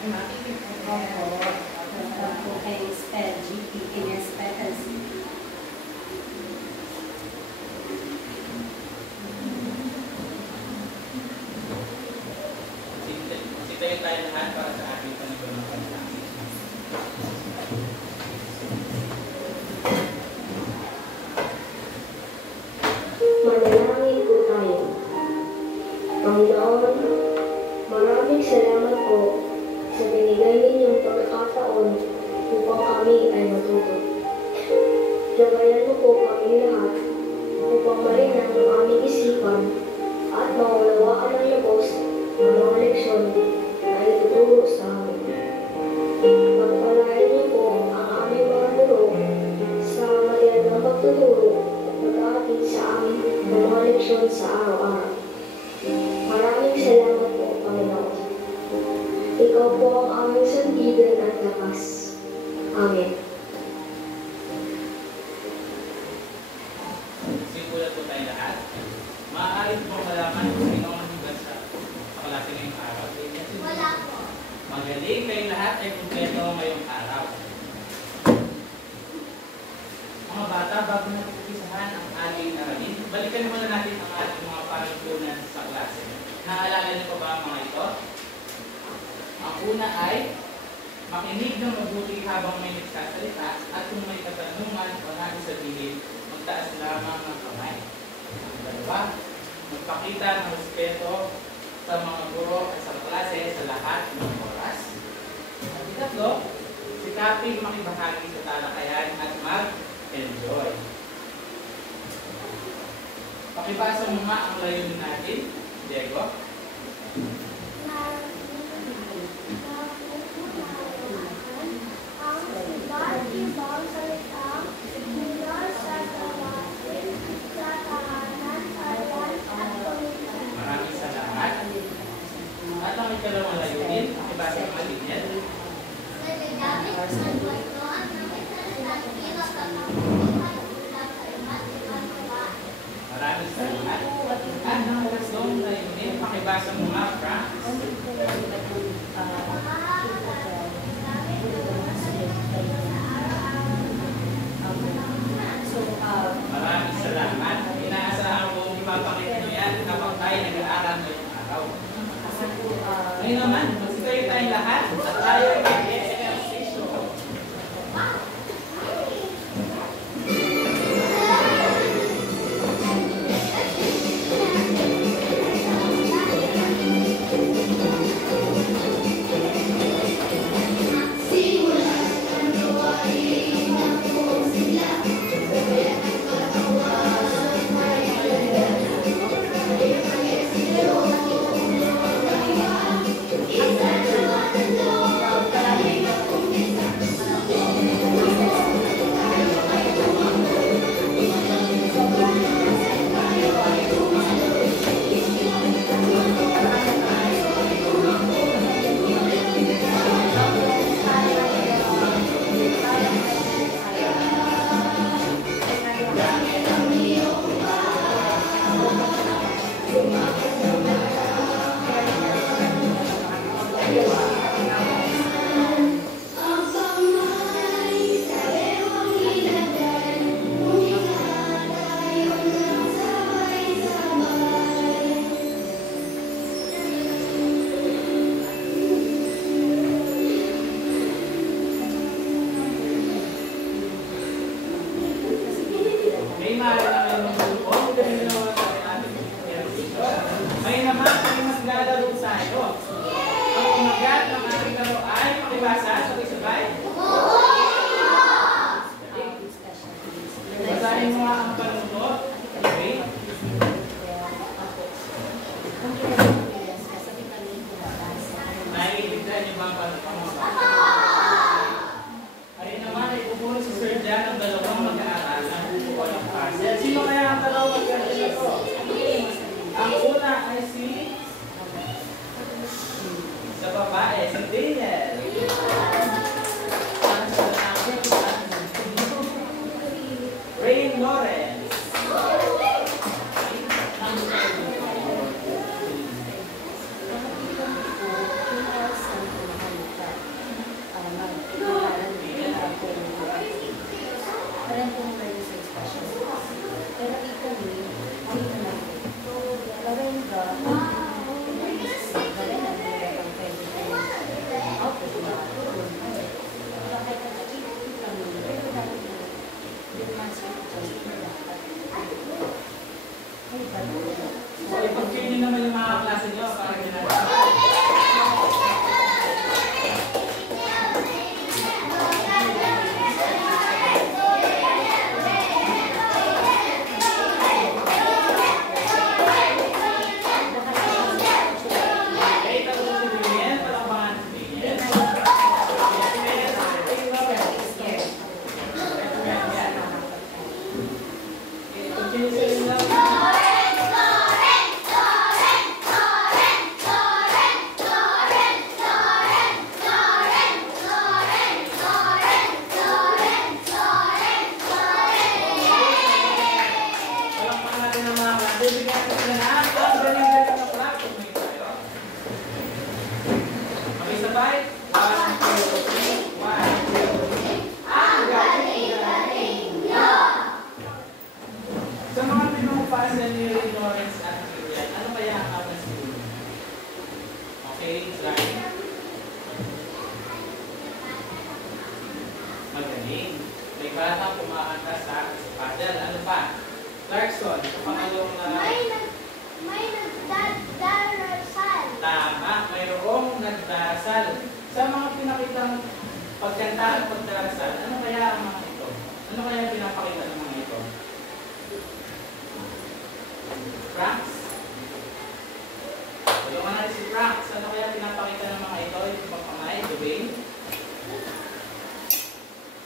Opo. Opo kay Spell GP. Kina-spell kasi. Sitayin tayo lahat para sa ating panibang panalangin. Manalangin po tayo. Panginoon, maraming salamat po sa binigay ninyong pagkakataon upang kami ay matuto. Gabayan mo po kami lahat upang marinan ang aming isipan at maunawaan ng lubos ang mga leksyon na ituturo sa amin. Pagpalain niyo po ang aming mga guro sa malian ng pagtuturo at pag-aatid sa amin ng mga leksyon sa araw-araw. Maraming salamat po, Panginoon. Ikaw po ang aming sandigan at lakas. Amen. Simulan po tayo lahat. Maaari po malaman kung sino ang hanggang sa kaklase ngayong araw. Wala po. Magaling kayong lahat ay kumpleto ngayong araw. Mga bata, bago natin umpisahan ang ating aralin, balikan muna natin ang ating mga panuntunan sa klase. Naalala niyo pa ba ang mga ito? Ang una ay makinig ng mabuti habang may nagsasalita at kung may katanungan o nais sabihin, magtaas lamang ng kamay. Ang dalawa, magpakita ng respeto sa mga guro at sa klase sa lahat ng oras. At itatlo, sikaping makibahagi sa talakayan at mag-enjoy. Pakibasa mo nga ang layunin natin, Diego. Maraming salamat. At ang ikalawang layunin, pakibasa mo nga din yan. Maraming salamat. At ang ikatlong layunin, pakibasa mo nga, Frank. Maraming salamat. Inaasahan ko kung ipapakita nyo yan kapag tayo nag-aaral ngayong araw. Ngayon naman, magsitayo tayong lahat at tayo ay mag-e-ehersisyo. May naman ay mas lalaro tayo. Ang umagat ng ating laro ay makibasa sa sabay. Basahin mo nga ang panunod. Okay? Naiintindihan niyo ba ang panunod? Ay naman ay pupuro si Sir Jan ang dalawang mag-aaral na bubuo ng puzzle. Sino kaya ang dalawang mag-aaral ito? Ang una ay si sa babae, si Daniel. Rain Lawrence. magaling. May batang kumakanta sa paddle. Ano pa? Clarkson, pangalong na... May nagdarasal. Tama, mayroong nagdarasal. Sa mga pinakitang pagkanta at pagdarasal, ano kaya ang mga ito? Ano kaya ang pinapakita ng mga ito? Franks? Tulungan natin si Franks. Ano kaya pinapakita ng mga ito? Yung pagkamay, Dwayne?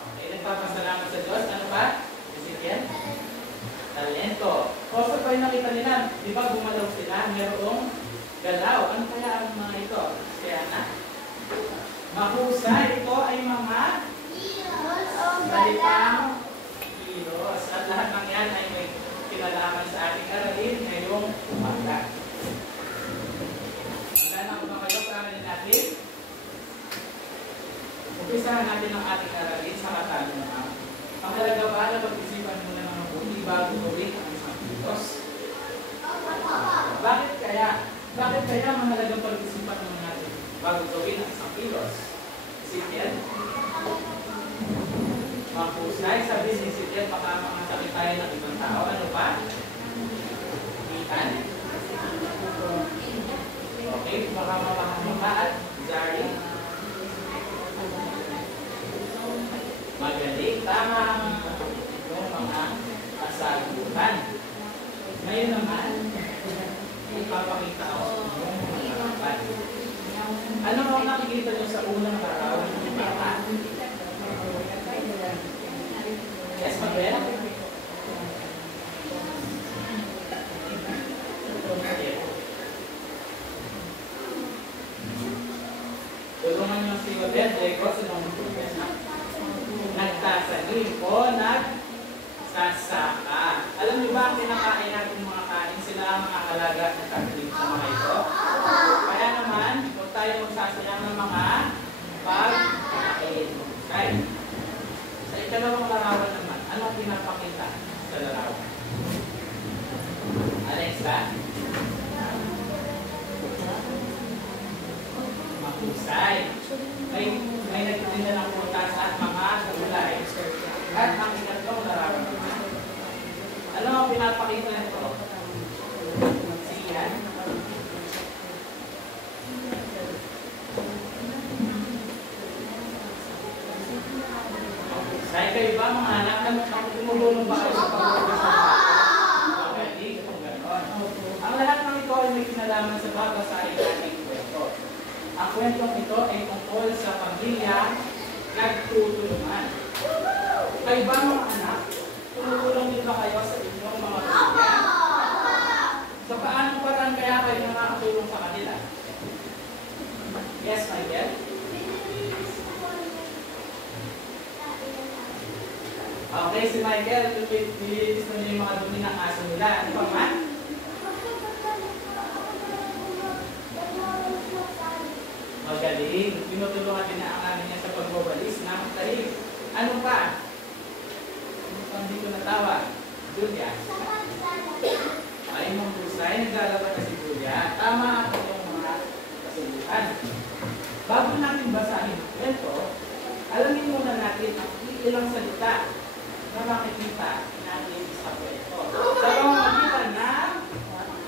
Okay, nagpapasalamat sa Diyos. Ano pa? Ezekiel? Talento. O sa pa yung nakita nila, di ba gumalaw sila? Mayroong galaw. Ano kaya ang mga ito? Kaya na? Mahusay. Ito ay mga salitang heroes. At lahat ng yan ay may kinalaman sa ating aralin ngayong umaga. Handa na kung kayo sa aralin natin. Umpisahan natin ang ating aralin sa katanungan. Ang halaga ba na pag-isipan muna ng mabuti bago gawin ang isang kilos? Bakit kaya? Bakit kaya mahalagang pag-isipan muna natin bago gawin ang isang kilos? Ezekiel? Mahusay, sabi ni Ezekiel, baka makasakit tayo ng ibang tao. Ano pa? Itan? Okay, baka mapahamakaan. Zari? Magaling. Tama ang mga kasagutan. Ngayon naman, ipapakita ako yung mga harapan. Ano ang nakikita nyo sa unang larawan ng bata? Yes, Mabel? Tulungan nyo si Mabel, Jacob, sa mga nagtasanim o nagsasaka. Alam niyo ba ang kinakain natin mga kain? Sila ang mga halaga na kakalim sa mga ito. Kaya naman, huwag tayo magsasayang ng mga pagkain. Okay. Sa ikalawang larawan naman, ano ang pinapakita sa larawan? Alexa? Mahusay. May nagtitinda ng prutas at mga gulay. At ang ikatlong larawan naman. Ano ang pinapakita nito? Siyan? Mahusay. Kayo ba mga anak na tumulong ba kayo sa pagkakasama? Magaling kung gano'n. Ang lahat ng ito ay may kinalaman sa babasahin nating kwento. Ang kwentong ito ay tungkol sa pamilya nagtutulungan. Kayo ba mga anak, tumutulong din ba kayo sa inyong mga pamilya? Sa paanong paraan kaya kayo nakakatulong sa kanila? Yes, Michael? Okay, si Michael, nililis na niya yung mga dumi ng aso nila. Ano pa man? Magaling. Tinutulungan din na ang namin niya sa pagbabalis ng talim. Ano pa? Hindi ko natawa. Julia. Ay, mahusay. Naglalaban na si Julia. Tama ang kanyang mga kasundutan. Bago natin basahin ang kwento, alamin muna natin ang ilang salita na makikita natin sa kwento. Sa pamamagitan ng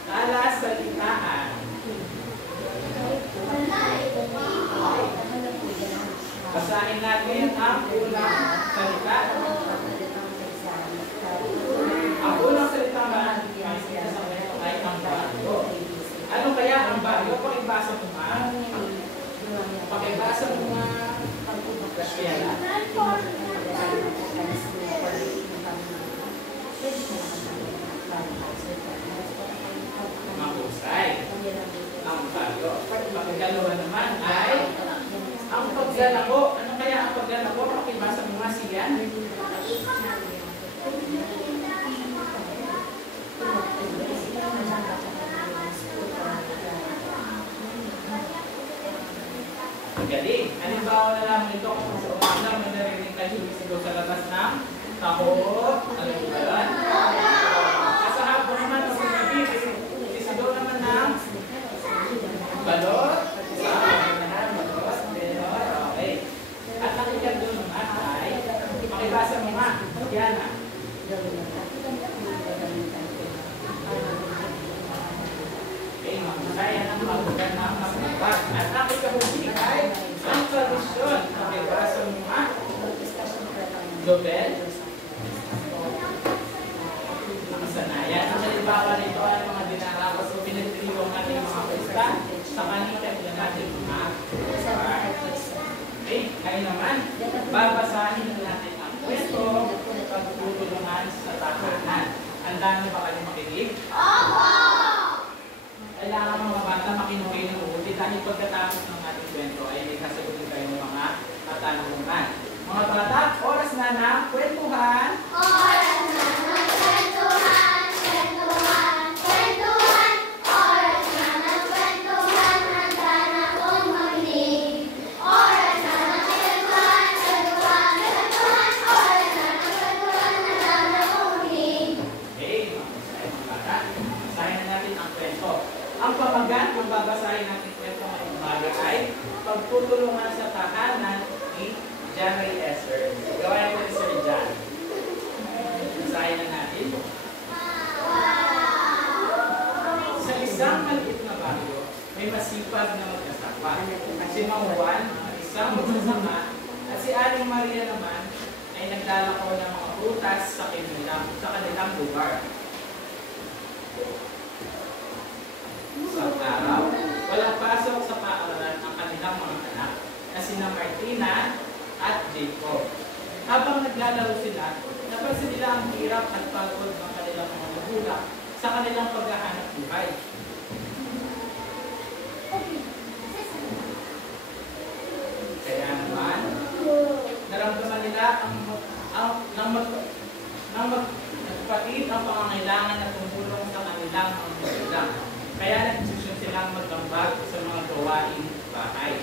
talasalitaan. Basahin natin ang unang salita. Ang unang salita ba makikita sa kwento ay ang baryo. Ano kaya ang baryo? Pakibasa mo nga. Pakibasa mo nga. Graciela. Mahusay. Ang baryo. Pakigalawa naman ay ang paglalako. Ano kaya ang paglalako? Pakibasa mo nga siya. Magaling. Halimbawa na lang ito kung sa umaga may narinig kayo sumisigaw sa labas ng tahot. Ano yung ba yun? Sa hapon naman o sa gabi, sisigaw naman ng balot. Okay. At nakikita doon naman ay Jobel. Nakasanayan. Ang halimbawa nito ay mga dinaraos o pinagdiriwang natin mga pista sa kanila natin mga okay, ngayon naman, babasahin natin ang kwento pagtutulungan sa tahanan. Handa na ba kayo makinig? Opo! Kailangan mga bata makinig kayo ng mabuti dahil pagkatapos ng ating kwento ay may kasagutin kayo ng mga katanungan. Mga bata, oras na ng kwentuhan! Oras na ng kwentuhan, kwentuhan, kwentuhan. Oras na ng kwentuhan, handa na akong makinig. Oras na ng kwentuhan, kwentuhan, kwentuhan. Oras na ng kwentuhan, handa na akong makinig. Okay, mga bata, basahin na natin ang kwento. Ang pamagat ng babasahin natin kwento ngayong umaga ay pagtutulungan sa tahanan ni John Ray Esser. Gawain ko ni Sir John. Basahin na natin. Sa isang maliit na baryo, may masipag na mag-asawa. Si Mang Juan, isang magsasama, at si Aling Maria naman ay naglalako ng mga prutas sa kanilang lugar. Sa araw, walang pasok sa paaralan ang kanilang mga anak na sina Martina at Jacob. Habang naglalaro sila, napansin nila ang hirap at pagod ng kanilang mga magulang sa kanilang paghahanap buhay. Kaya naman, naramdaman nila ng magpatid ang pangangailangan na tumulong sa kanilang mga magulang. Kaya nagdesisyon silang magambag sa mga gawaing bahay.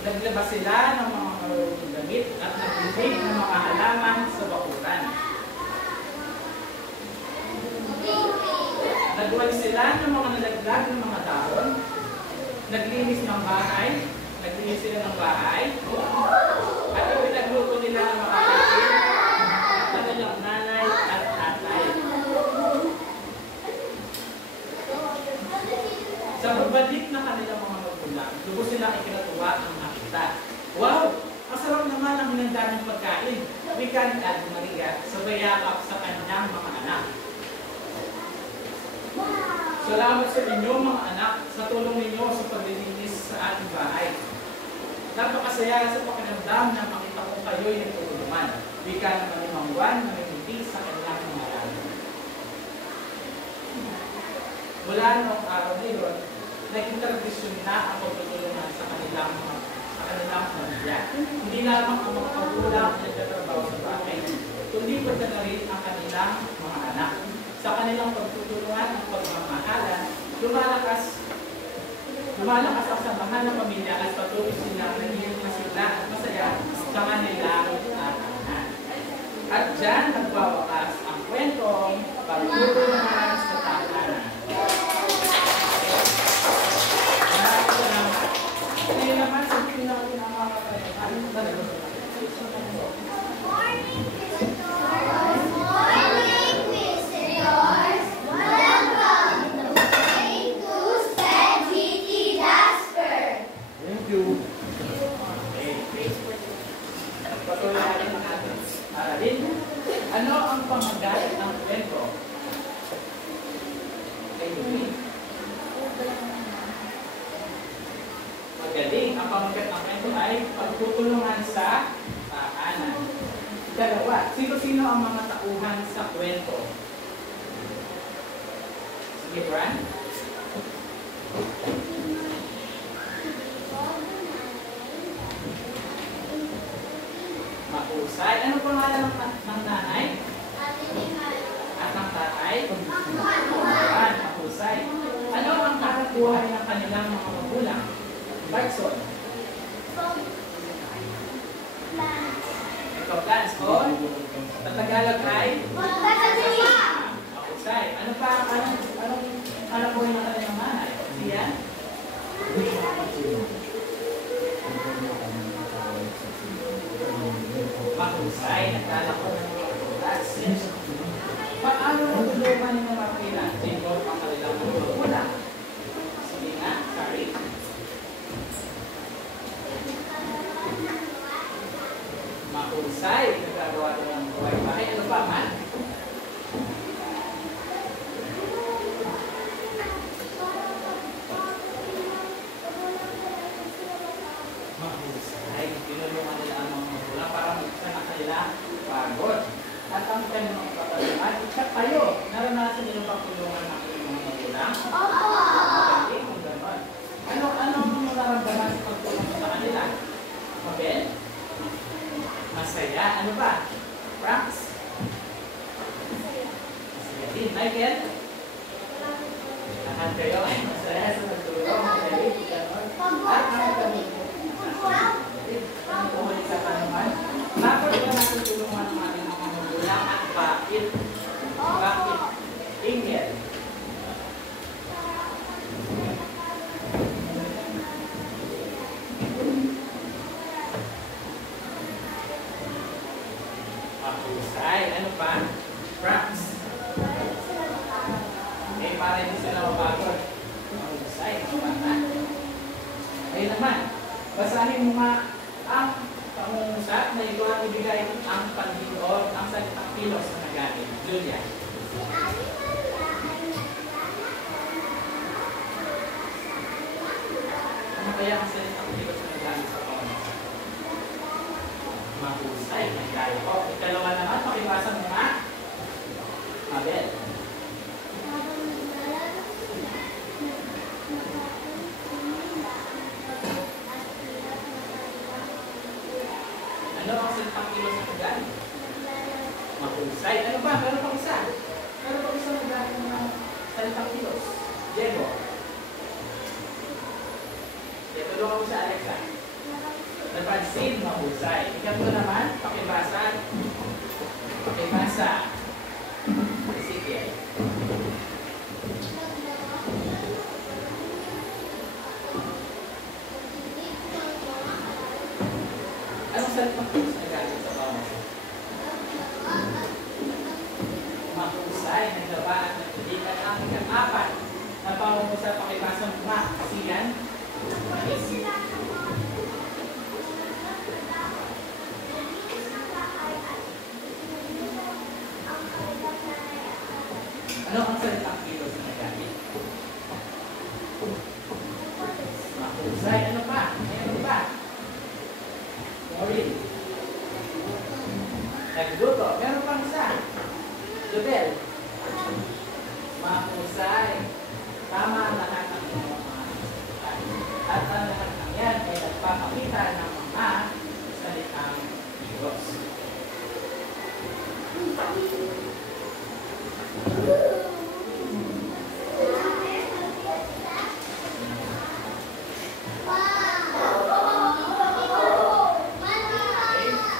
Naglabas sila ng mga marunong damit at nagbinig ng mga halaman sa bakuran. Nagwali sila ng mga nalaglag ng mga dahon. Naglinis ng bahay. Naglinis sila ng bahay. At pinagluto nila ng mga kapatid at kanilang nanay at tatay. Sa pagbalik na kanilang mga magulang, lubos sila ikinatuwa ang nakita. Wow! Masarap naman ang hinanda ng pagkain. Wika ni Ate Maria sa bayakap sa kanyang mga anak. Salamat sa inyo mga anak sa tulong ninyo sa paglilinis sa ating bahay. Napakasaya sa pakiramdam na makita ko kayo'y nagtutulungan. Wika naman ni Mang Juan na may ngiti sa kanyang mga anak. Mula noong araw na yun, naging tradisyon na ang pagtutulungan sa kanilang pamilya. Hindi lamang ang mga magulang na nagtatrabaho sa bahay, kundi pati na rin ang kanilang mga anak. Sa kanilang pagtutulungan at pagmamahalan, lumalakas ang samahan ng pamilya at patuloy silang naging masigla at masaya sa kanilang tahanan. At dyan nagwawakas ang kwentong pagtutulungan sa tahanan. Ngayon naman, sabihin natin ang mga kapatid. Morning, visitors! Morning, visitors! Welcome to St. G.T. Jasper! Thank you. Patuloy natin ang ating aralin. Ano ang pamagat ng kwento? Magaling. Ang pamagat ng kwento ay pagtutulungan sa tahanan. Dalawa, sino-sino ang mga tauhan sa kwento? Sige, Bran. Mahusay. Ano pangalan ng nanay? At ng tatay? Juan. Mahusay. Ano ang hanap buhay ng kanilang mga magulang? Bartson. Ito, plants. O, sa Tagalog ay? Mahusay. Ano pa? Anong hanap buhay ng kanilang nanay? Siyan? Mahusay. Naglalako ng mga plants. Paano natulungan ni Martina? Jacob ang kanilang mga magulang? Sige nga, sorry. kanilang pagod. At ang kanilang kapaluan, ikap kayo. Naranasan niyo pagtulungan ng inyong mga magulang? Okay, kung gano'n. Anong nararamdaman sa pagtulong sa kanila? Mabel? Masaya. Ano ba? Franz? Masaya din. Michael? Lahat kayo ay masaya sa pagtulong. Madali, gano'n. At ang kanilang ang puhulit sa kanuman. Bakit ba natutulungan ng ating mga magulang at bakit? Bakit? Ingel. Mahusay. Ano pa? Franz. Eh, para hindi sila mapagod. Mahusay. Ano ba? Ayun naman. Basahin mo nga ang pangungusap na ito ang ibigay ang pagbior, ang salitang kilos na nagalit. Julia. Ano kaya ang salitang kilos na nagalit sa pangungusap? Mahusay. Nagalit ko. Ikalawa naman, pakibasa mo nga. Mabel. Ano ang salitang kilos na nagalit? Mahusay. Ano ba? Meron pang isa. Meron pang isa nagalit ng salitang kilos. Diego. Tulungan mo si Alexa. Napansin, mahusay. Ikatlo naman, pakibasa. Pakibasa. Ezekiel. Anong salitang kilos na nagalit sa pamamagitan? Mahusay, naglaba at nagtulikan ang ikang-apat na pamamagitan pakibasa mo nga. Siyan. Ano ang salitang kilos na nagalit? Mahusay. Ano pa? Ano pa? Maureen. Nagluto. Meron pang isa. Jubel. Mahusay. Tama ang lahat ng inyong mga at ang lahat ng yan ay nagpapakita ng mga salitang kilos.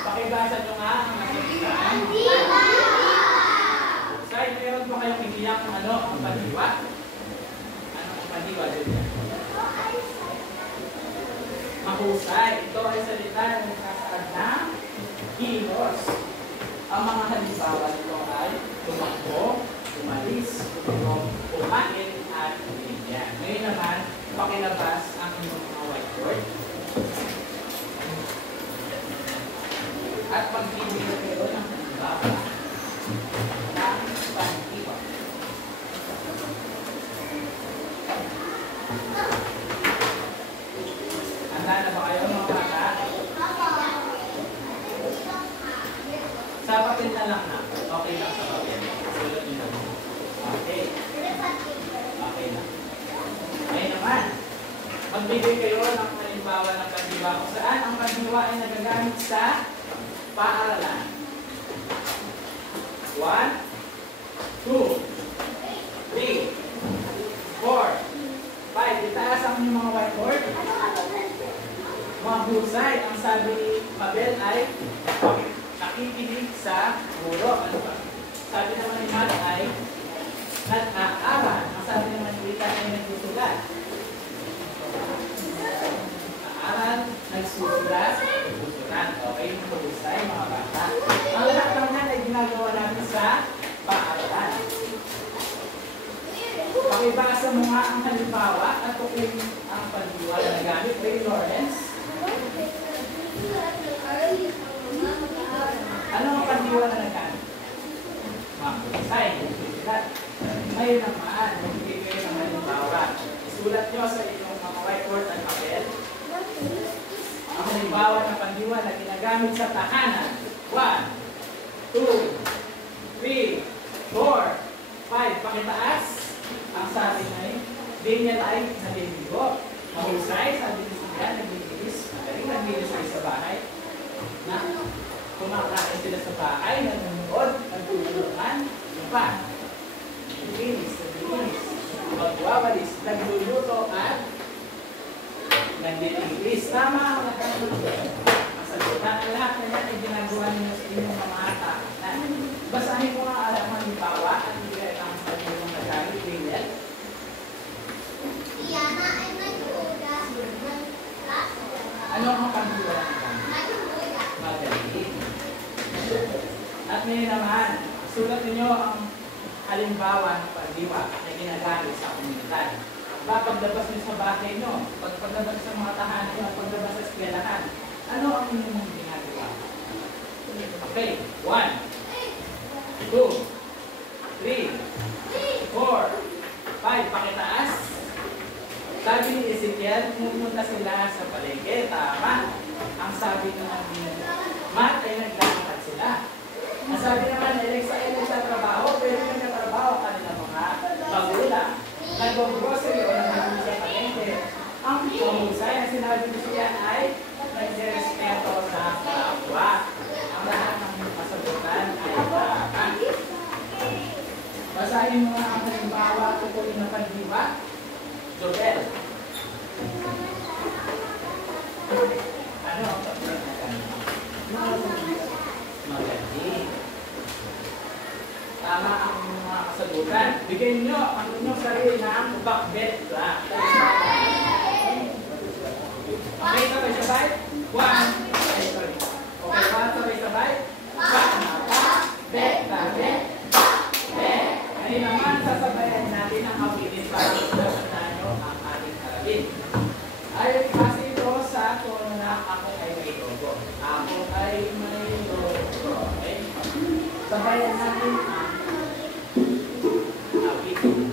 Pakibasa nyo nga ang nasalitaan. Say, meron po kayong ibiyak ng ano, ang paniwa? Ano ang paniwa dyan? Mahusay. Ito ay salita na nagsasaad ng kilos. Ang mga halimbawa nito ay tumakbo, umalis, kumain, at binigyan. Ngayon naman, pakilabas ang inyong mga whiteboard. At magbibigay kayo ng halimbawa ng paniwa. Handa na ba kayo mga bata? Sa papel na lang na. Okay lang sa papel. Sulat nyo lang. Okay. Okay lang. Ngayon naman, magbigay kayo ng halimbawa ng paniwa kung saan ang paniwa ay nagagamit sa paaralan. 1, 2, 3, 4, 5. Itaas ang inyong mga whiteboard. Mahusay. Ang sabi ni Mabel ay nakikinig sa guro. Ano ba? Sabi naman ni Matt ay nag-aaral. Ang sabi naman ni Rita ay nagsusulat. Nag-aaral, nagsusulat, nagsusulat. Okay, mahusay mga bata. Ang lahat ng yan ay ginagawa natin sa paaralan. Pakibasa mo nga ang halimbawa at tukin ang paniwa na nagamit. Ray Lawrence. Ano ang paniwa na nagamit? Mahusay. Ngayon naman, magbigay kayo ng halimbawa. Isulat nyo sa inyong mga whiteboard at papel ang halimbawa ng paniwa na ginagamit sa tahanan. 1, 2, 3, 4, 5. Pakitaas. Ang sabi ay, Daniel ay naliligo. Mahusay, sabi ni Siya, naglilis. Magaling naglilis ay sa bahay. Na, kumakain sila sa bahay, nanonood, nagtutulungan. Yung pa, naglilis, magwawalis, nagluluto at naglililis. Tama ang sagutan. Ang lahat na yan ay ginagawa ninyo sa inyong mga ata. Basahin ko ang alam halimbawa at ibigay ang pagkakong nagalit, Daniel. Iyana ay nag-uudas ng laso. Ano ang pagkakong Nag-uudas. magaling? At ngayon naman, sulat ninyo ang halimbawa ng pagdiwa na ginagamit sa komunidad. Paglabas niyo sa bahay niyo, paglabas sa mga tahanan niyo, paglabas sa eskwelahan, ano ang inyong ginagawa? Okay, 1, 2, 3, 4, 5. Pakitaas. Sabi ni Ezekiel, pumunta sila sa palengke. Tama. Ang sabi ng Matt ay naglalakad sila. Ang sabi naman ni Alexa ay nagtatrabaho, pero nagtatrabaho ang kanilang mga magulang. Nag-grocery o nag-grocery sa palengke. Ang mahusay, ang sinabi ko siya ay nag-respeto sa kapwa. Ang lahat ng kasagutan ay tama. Basahin mo nga ang halimbawa tutuloy na pagdiwa. Jobel. Ano ang pagkakaganda? Magaling. Tama ang mga kasagutan. Bigyan nyo ang inyong sarili ng bakbet lang. Okay, sabay-sabay? 1. Okay, 1 sabay-sabay? Bakbet, bakbet, bakbet. Ngayon naman, sasabayan natin ang awitin para masasabi nyo ang ating aralin. Ay, kasi ito sa tono na ako ay may logo. Ako ay may logo. Okay? Sabayan natin ang awitin.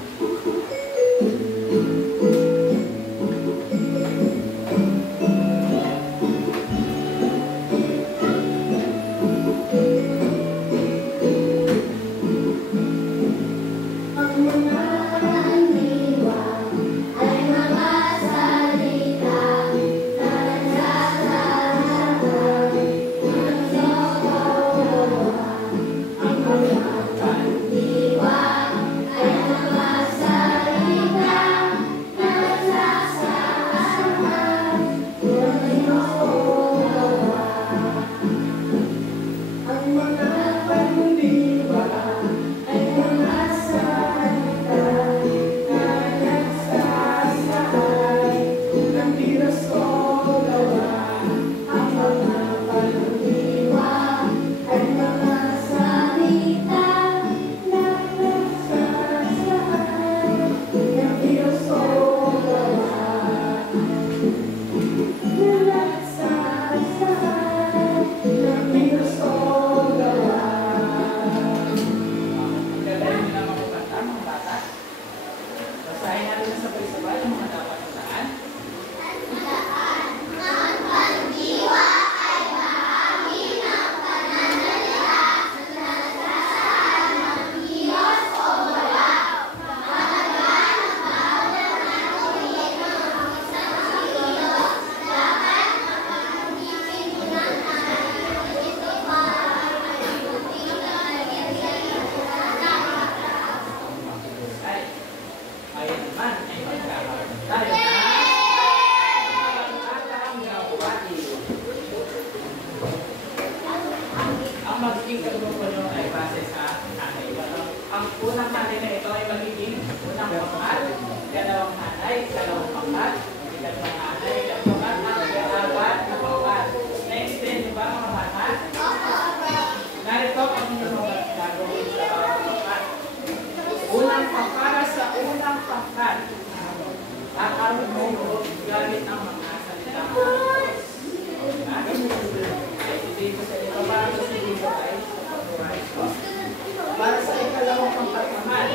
Para sa ikalawang pagpapahal,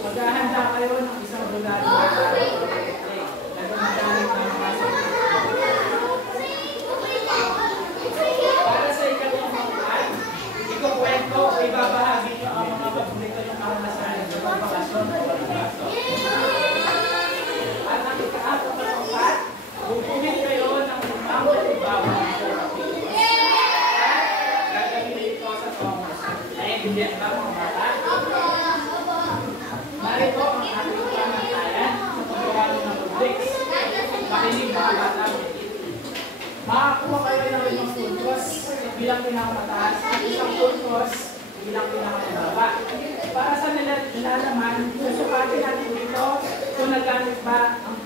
maghahanda kayo ng isang dolar na nagmagamit ng mga salita. Para sa ikalawang pagpapahal, mga bata, makakuha kayo ng limang puntos bilang pinakamataas at isang puntos bilang pinakamababa. Para sa nilalaman, susukatin natin dito kung nagamit ba ang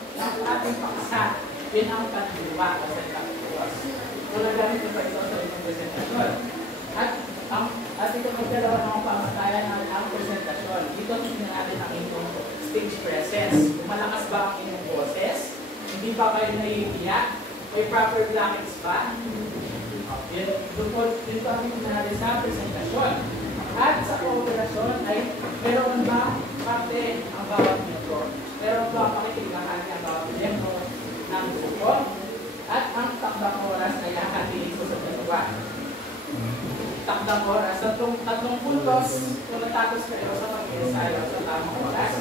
ating paksa din ang pagdiwa o sentaktuas. Kung nagamit ba ito sa itong presentasyon. At ito magdalawa ng pamatayan ang presentasyon. Dito tingnan natin ang inyong stage presence. Kung malakas ba ang inyong boses, hindi ba kayo naiiyak, may proper blankets ba? Dito ang tingnan natin sa presentasyon. At sa kooperasyon ay meron ba parte ang bawat miyembro? Meron ba pakikilahati ang bawat miyembro ng grupo? At ang takdang oras ay hahatiin ko sa dalawa. Takdang oras, tatlong puntos kung natapos kayo sa pag-ensayo sa tamang oras.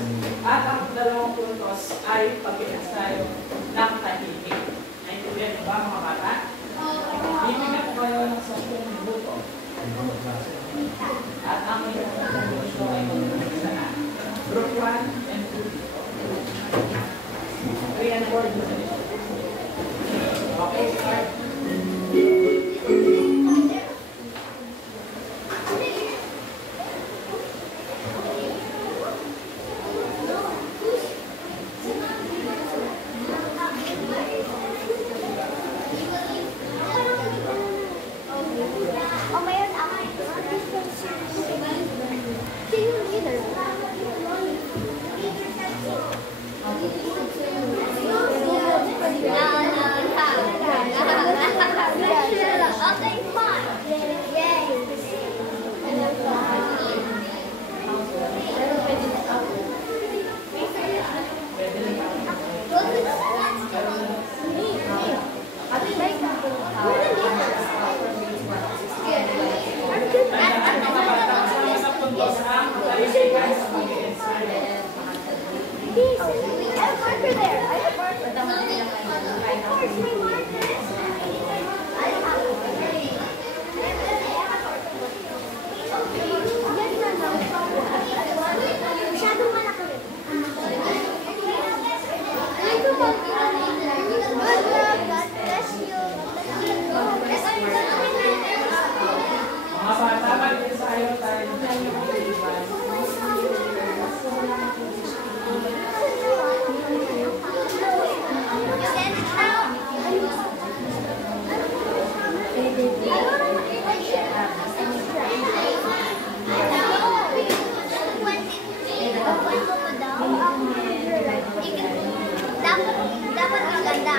At ang 2 puntos ay pag-ensayo ng tahimik. Naintindihan niyo ba mga bata? Bibigyan ko kayo ng 10 minuto. At ang inyong gusto ay mag-umpisa na. Group 1 and 2 dito. 3 and 4 dito. Okay, start. Dapat maganda.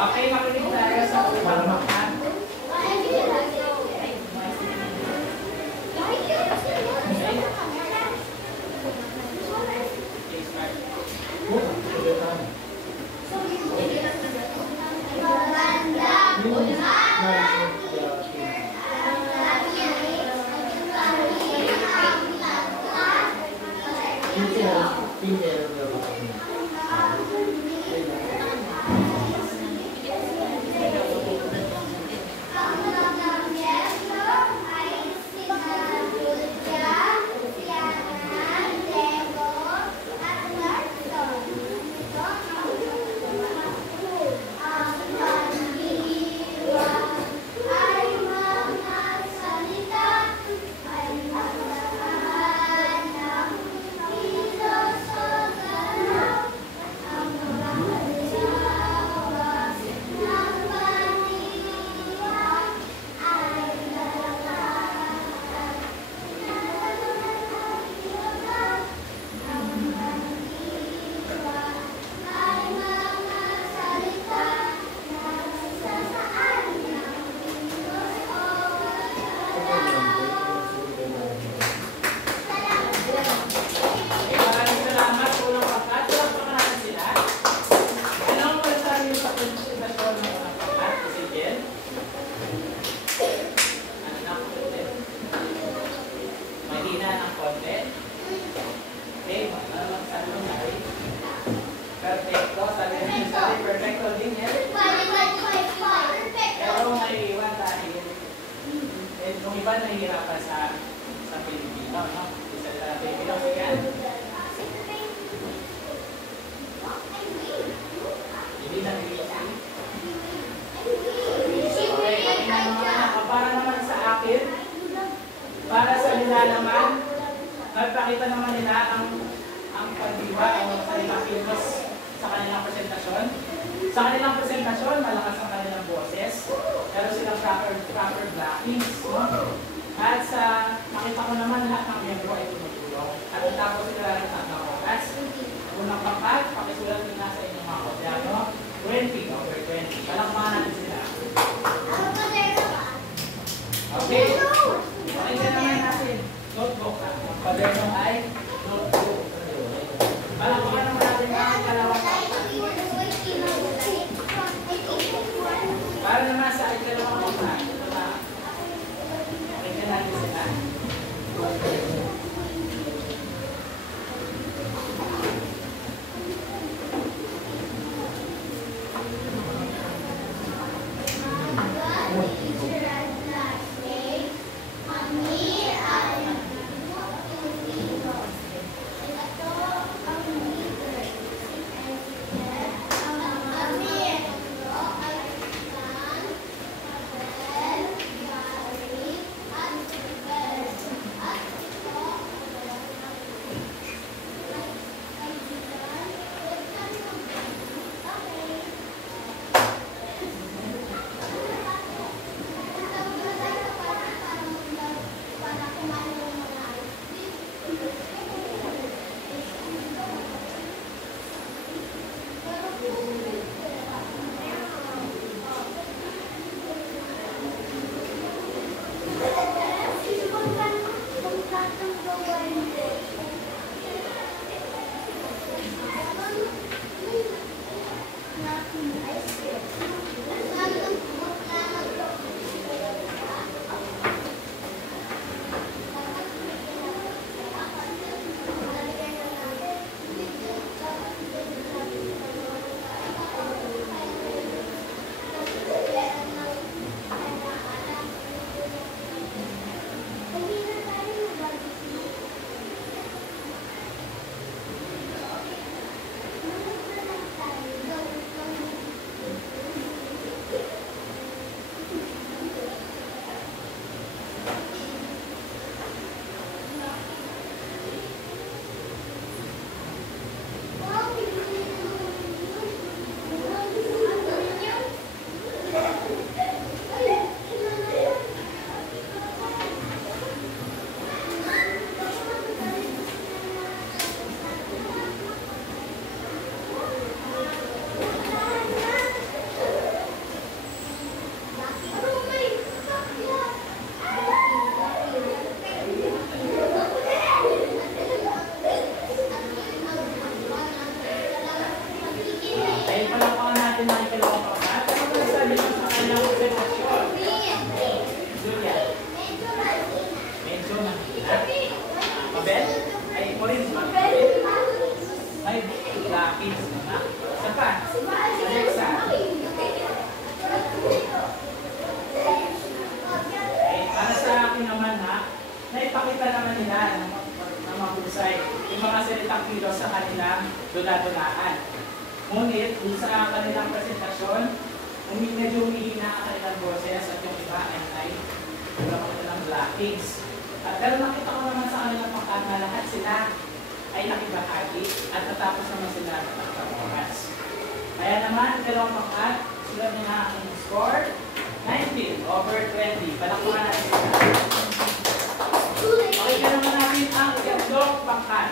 Okay, makinig tayo sa pagmamakan. Kung iba nahihirapan sa Pilipino, no? Isa sa Pilipino, yan. Hindi na nililisan. Okay, para naman sa akin, para sa nila naman, nagpakita naman nila ang pagdiwa o salitang kilos sa kanilang presentasyon. Sa kanilang presentasyon, malakas ang kanilang boses. Pero silang proper blockings. No? At makita ko naman lahat ng membro ay tumutulong. At tapos sila rin ang oras. Unang pangkat, pakisulat nila sa inyong mga kopya. 20/20. Palakpakan natin sila. medyo mahina. Mabel? Ay, orange mabel. May lapis na. Isa pa. Alexa. Okay, para sa akin naman ha, naipakita naman nila ng mahusay yung mga salitang kilos sa kanilang dula-dulaan. Ngunit, dun sa kanilang presentasyon, medyo humihina ang kanilang boses at yung iba ay wala ko nilang blockings. Pero nakita ko naman sa kanilang pangkat na lahat sila ay nakibahagi at natapos naman sila ng pagkakas. Kaya naman, dalawang pangkat, sulat nyo na ang score, 19/20. Palakpakan natin sila. Okay, kaya naman natin ang ikatlong pangkat.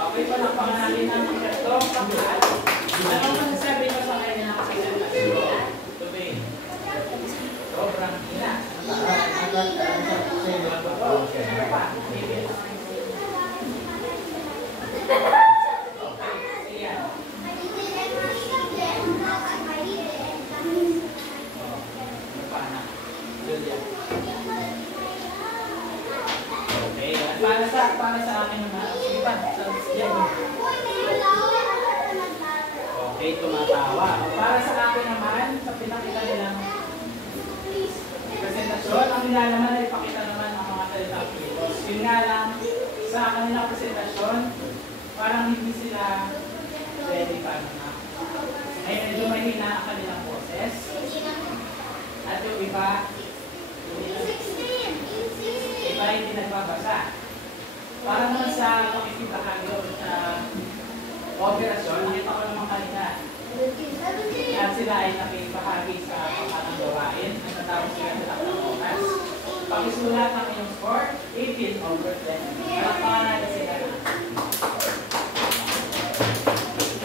Okay, palakpakan natin ang ikatlong pangkat. Anong masasabi mo sa kanya ng presentasyon? Tubig. Sobrang hina. Para sa akin naman. Sige pa. Okay, tumatawa. Para sa akin naman, sa pinakita nilang presentasyon, ang nilalaman ay ipakita naman ang mga salitang kilos. Yun nga lang, sa kanilang presentasyon, parang hindi sila ready pa na. Ay medyo mahina ang kanilang boses. At yung iba hindi nagbabasa. Para naman sa pakikibahagi sa operasyon, nakita ko naman kanina. At sila ay nakibahagi sa pangkatang gawain. Natatapos sila sa takang oras. Pakisulat ang inyong score, 18/20. Palakpakan natin sila.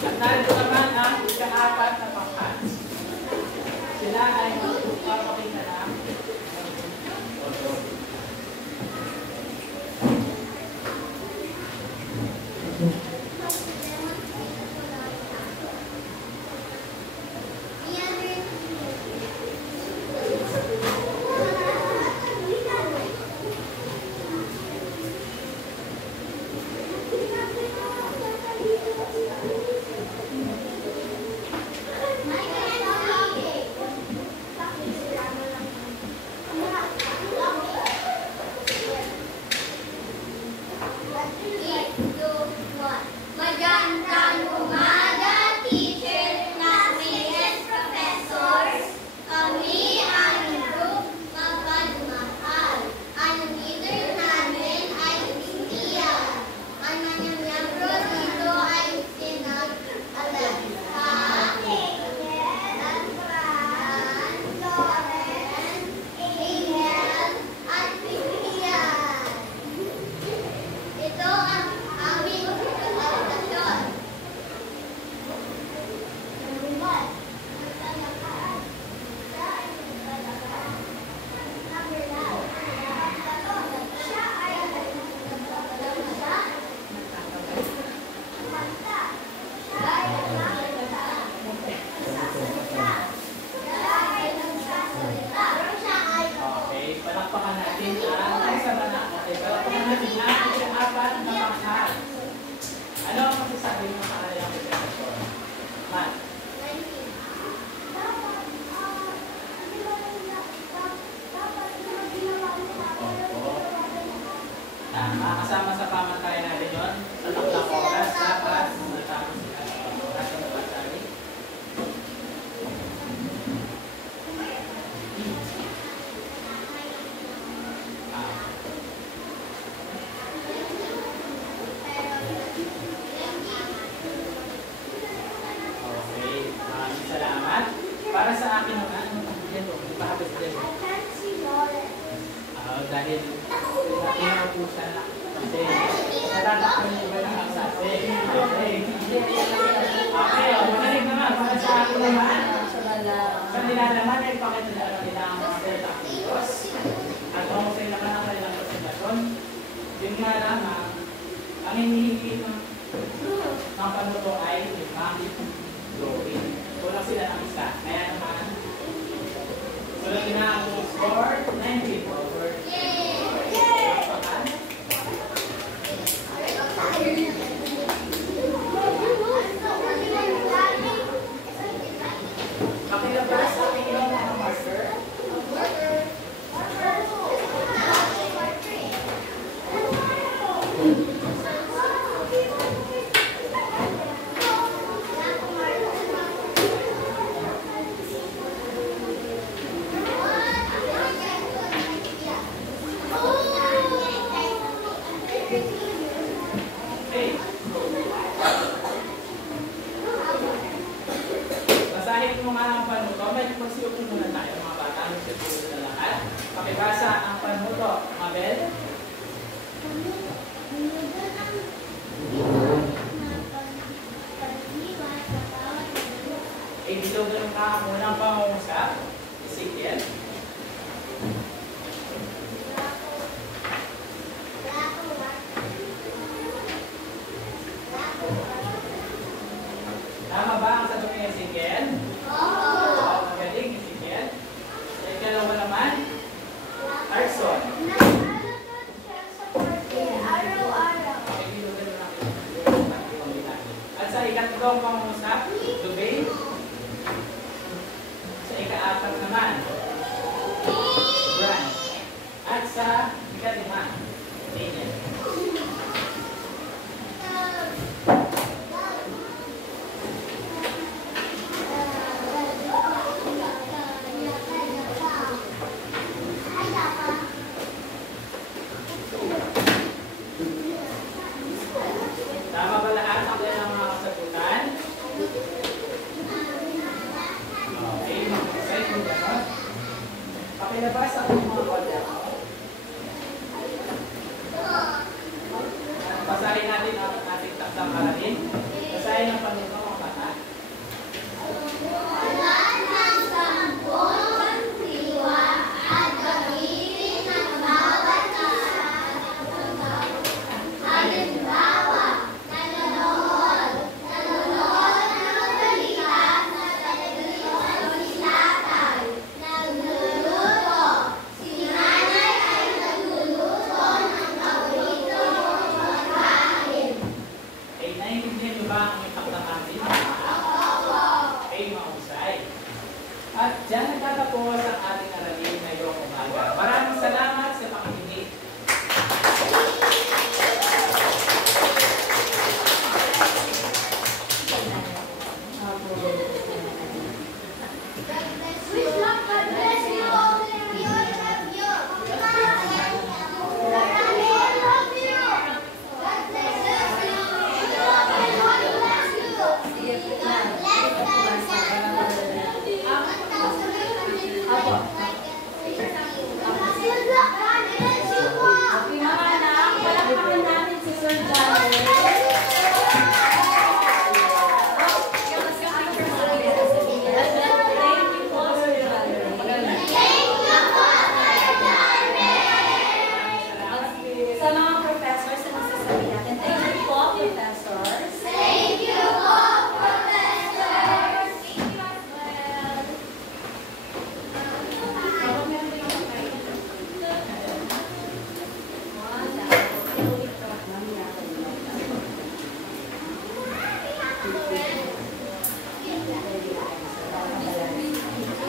At narito naman ang ika-apat na pangkat. Sila ay magpapakita ng Magandang umaga, teacher, classmates, professors. Kami ang group Mapagmahal. Ang leader namin ay si Tia. Ang miyembro dito ay si Alexa, Fran, Lauren, Angel, at Vivian. Ito ang aming presentasyon. Number 1, maglalakad. Number 9, siya ay nagsasalita. Kumanta. Siya ay nagsasalita. Siya ay nagsasalita. Siya ay Okay, palakpakan natin ang kasama na. Okay, palakpakan natin ang ika-apat na panghal. Ano ang masasabi mo sa kanilang presentasyon? Matt? Tama, kasama sa pamantayan natin yun. Sa takdang oras, dapat matapos sila sa oras na napasali. Okay, maraming salamat. Para sa akin naman, yan o, ipahapos din. Dahil pinaupusan na. Kasi natatakpan niyo ba ng asase? Okay, magaling naman. Para sa akin naman, sa nila naman ay pakitala nila ang mga pinatakos. At kung sila naman ang kanilang presentasyon, yun nga lamang, ang hinihingi ng panuto ay drawing. Kulang sila ng isa. Kaya naman, sulat na ang score 19 over. Pakilabas sa inyong mga marker. Okay. Basahin mo nga ang panuto. May magsiupo muna tayo mga bata. Magsiupo na lahat. Pakibasa ang panuto. Mabel? Dito ganun ka munang pangungusap. Ezekiel? Tama ba ang sagot ni Ezekiel? Oo. Magaling, Ezekiel. Sa ikalawa naman, Arson. Okay, dito ganun natin. At sa ikatlong pangungusap, Dubay. Sa ika-apat naman, Brand. At sa ika-lima, Daniel. Tama ba lahat ang kailangan mga kasagutan? Okay, mag-excited kung gano'n. Pakilabas ang mga kwaderno. Basahin natin ang ating taktang aralin. Basahin ang panuto mga bata. Okay, naiintindihan niyo ba ang may taktang atin?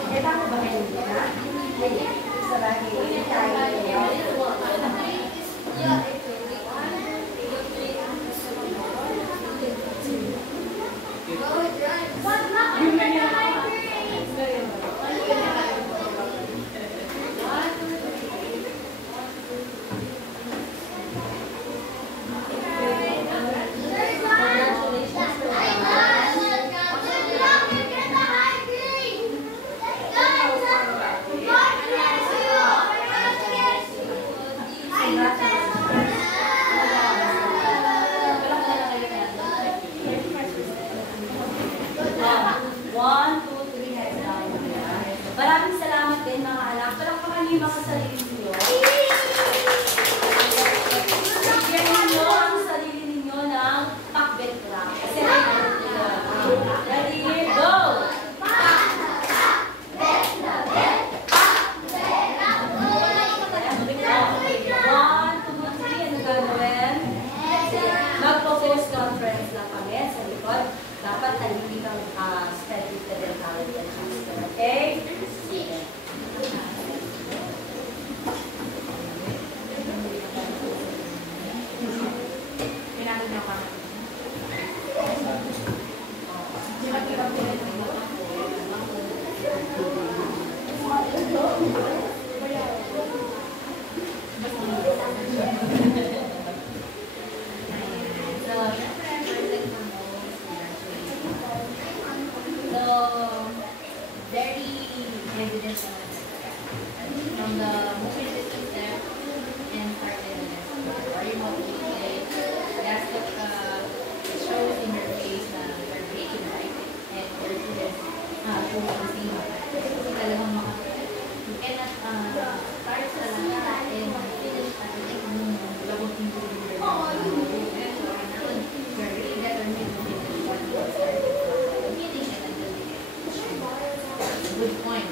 Eh, paano ba kayo hindi na? Hindi. Sa bagay, hindi tayo. One, two, three, heads down. Maraming salamat din mga anak. Palakpakan niyo yung mga sarili niyo. Bigyan ninyo ang sarili ninyo ng pakbet lang. Kasi ready, go! One, two, three, ano gagawin? Mag-focus conference lang kami sa likod. Dapat tahimik ang steady ka din tawag yan. Okay? Pinagod na kami. Very evident from the movie system there and started the lesson. Very motivated. That's what shows in her face na they're breaking right and their students showing same. Kasi talagang you cannot start sa lahat and finish at the end labot yung tuloy. You're really determined to finish what you started. Finish it until the end. Good point.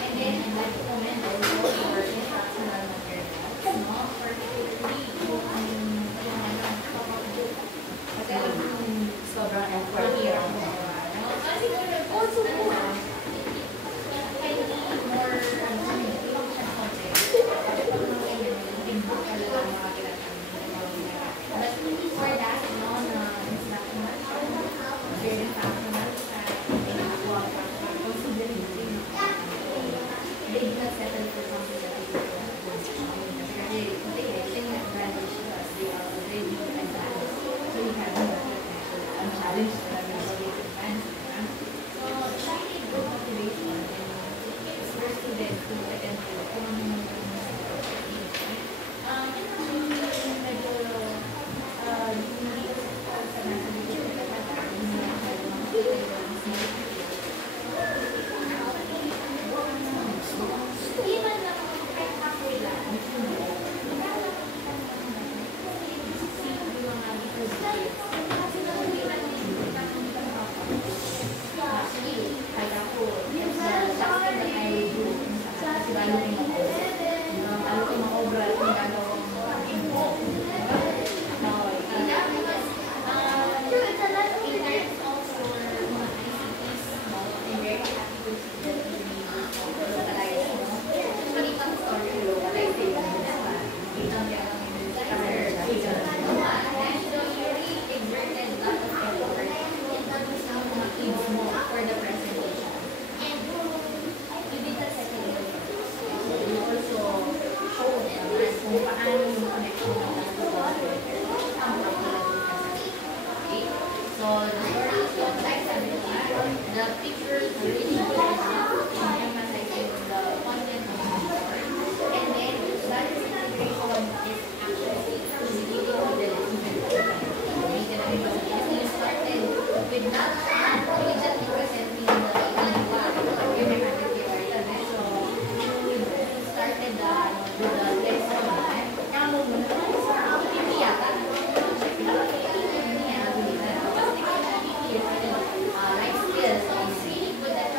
And then I'd like to comment also for instructional materials, no? Particularly yung Sobrang effort. mahirap mo. No? Kasi also more but for that, no, na instructional, very functional, considering they did not settle for something that is kasi they can advantage to us. They are already advanced. So we have a challenge for them to get advanced. So trying to good motivation and for students to attend to kung ano yung medyo hindi sa nasa even kahit halfway lang, kahit ako, that's the thing that I will do. Kasi lalo kayo makobra at yung gagawang for the presentation. And you did that second you also showed them kung paano yung connection ng okay? So, the story is what like sabi ko nga, the pictures are really good in emphasizing the content of the story. And then, that is integration is actually giving you the lesson. You started with not only just presenting the yung mechanical art. So, you started with the lesson. Kamo mo na hindi yata. Check mo. Hindi yan. Life skills is really good at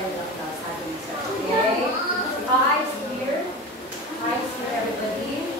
join the class having sex. Okay? Eyes here. Eyes here, everybody.